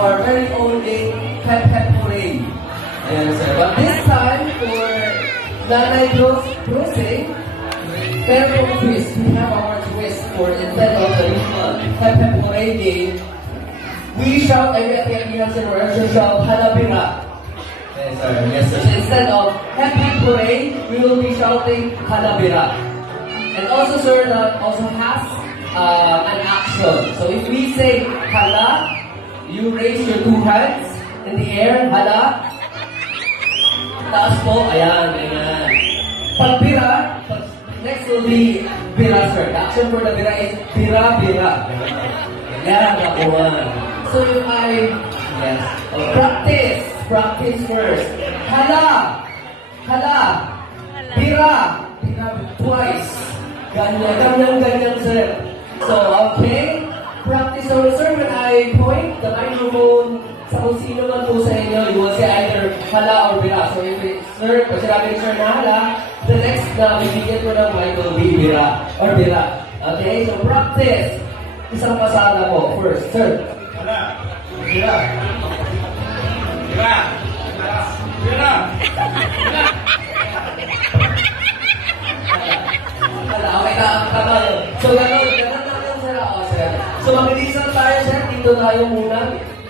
our very own day, Pep Pep Hooray. Ayan, sir. But this time, for Nanay Brose, pero for twist, we have our twist for instead of the usual Pep Pep Hooray game, we shout every at the end of the shout Halabira. Yes, sir. Yes, sir. So instead of Happy Hooray, we will be shouting Halabira. And also, sir, that also has an action. So if we say Hala, you raise your two hands in the air. Hala. Taas po. Ayan, ayan. Pag bira, next will be bira, sir. The action for the bira is bira-bira. Ayan, nakuha. So if I, yes, practice first. Hala. Hala. Bira. Bira twice. Ganyan, sir. So, okay. Practice over, sir. When I point the microphone sa kung sino man po sa inyo, you will say either hala or bira. So, if it's, sir, pag sinabi sir na hala, the next na bibigyan ko ng mic will be bira or bira. Okay? So, practice. Isang pasada po. First, sir. Hala. Bira. Bira. Bira. Bira. Okay, tama yun. So, ganun natin, sir. O, sir. So, mabilisan tayo, sir. Dito tayo muna.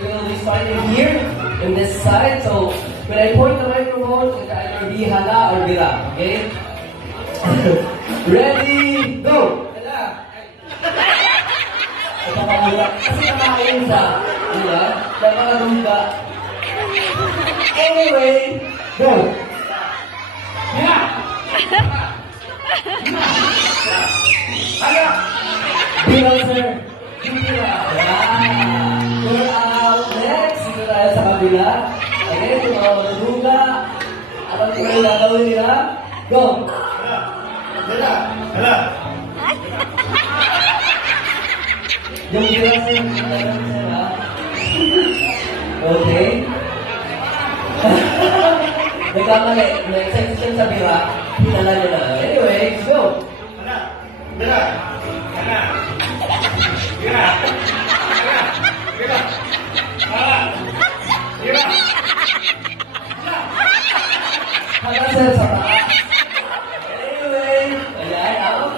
We will be starting here, in this side. So, when I point the microphone, it's either be hala or bira. Okay? Ready, go! Hala! Ipapahula. Kasi nakain siya. Diba? Napakalumba. Anyway, go! Bira. Hala. Bira, sir. Bira. Ayan. We're out. Next, dito tayo sa kabila. Okay, yung mga manunuga. At ang mga gagawin nila. Go! Bira. Hala. Yung bira, sir. Gagawin nila. Okay. Nagkamali. May section sa bira. Hinala nyo na. Anyway, go! Hala. Bira. Hala. Bira. Hala. Bira. Hala. Bira. Hala, sir, sa taas. Anyway, ayan, out.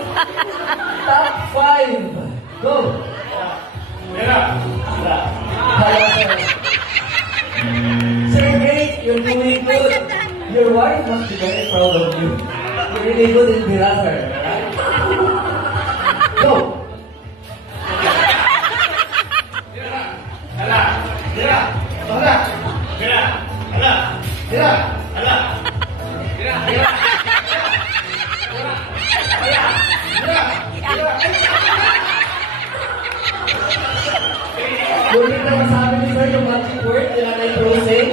Top 5. Go! Bira. Hala, sir. Sir, great. You're doing good. Your wife must be very proud of you. You're really good in bira, sir. Alright? Go! Hala. Bira. Hala. Bira. Hala. Bira. Hala. Bira. Bira. Ulit na masabi ni sir yung magic word nila na yung closing.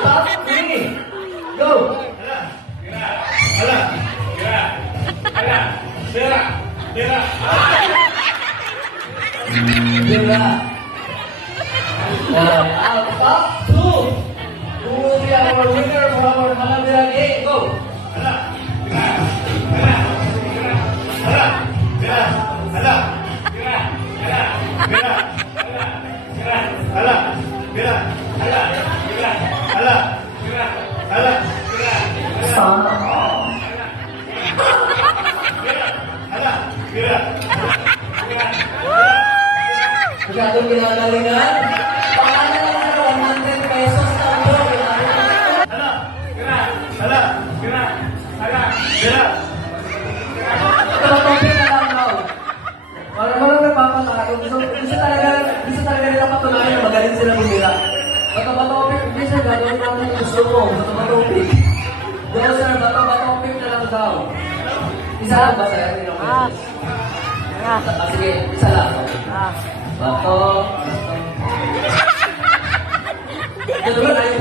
Top 3. Go! Hala. Bira. Hala. Bira. Bira. Bira. Top 2. Who will be our winner for our Halabira game? Go! Hala. Bira. Hala. Bira. Hala. Bira. Hala. Bira. Hala. Bira. Hala. Bira. Hala. Bira. Hala. Bira. Hala. Bira. Sana all. Hala. Bira. Masyadong ginagalingan. Paano lang sa 100 pesos na ito? Hala. Bira. Hala. Bira. Hala. Bira. Ito na lang daw. Walang nagpapatalo. Gusto talaga nila patunayan na magaling sila bumira. Bato-bato-pick, sir, gagawin natin yung gusto mo. Bato-bato-pick. Go, sir, bato-bato-pick na lang daw. Isa lang ba, sir? Sige, isa lang. Bato. Ito naman,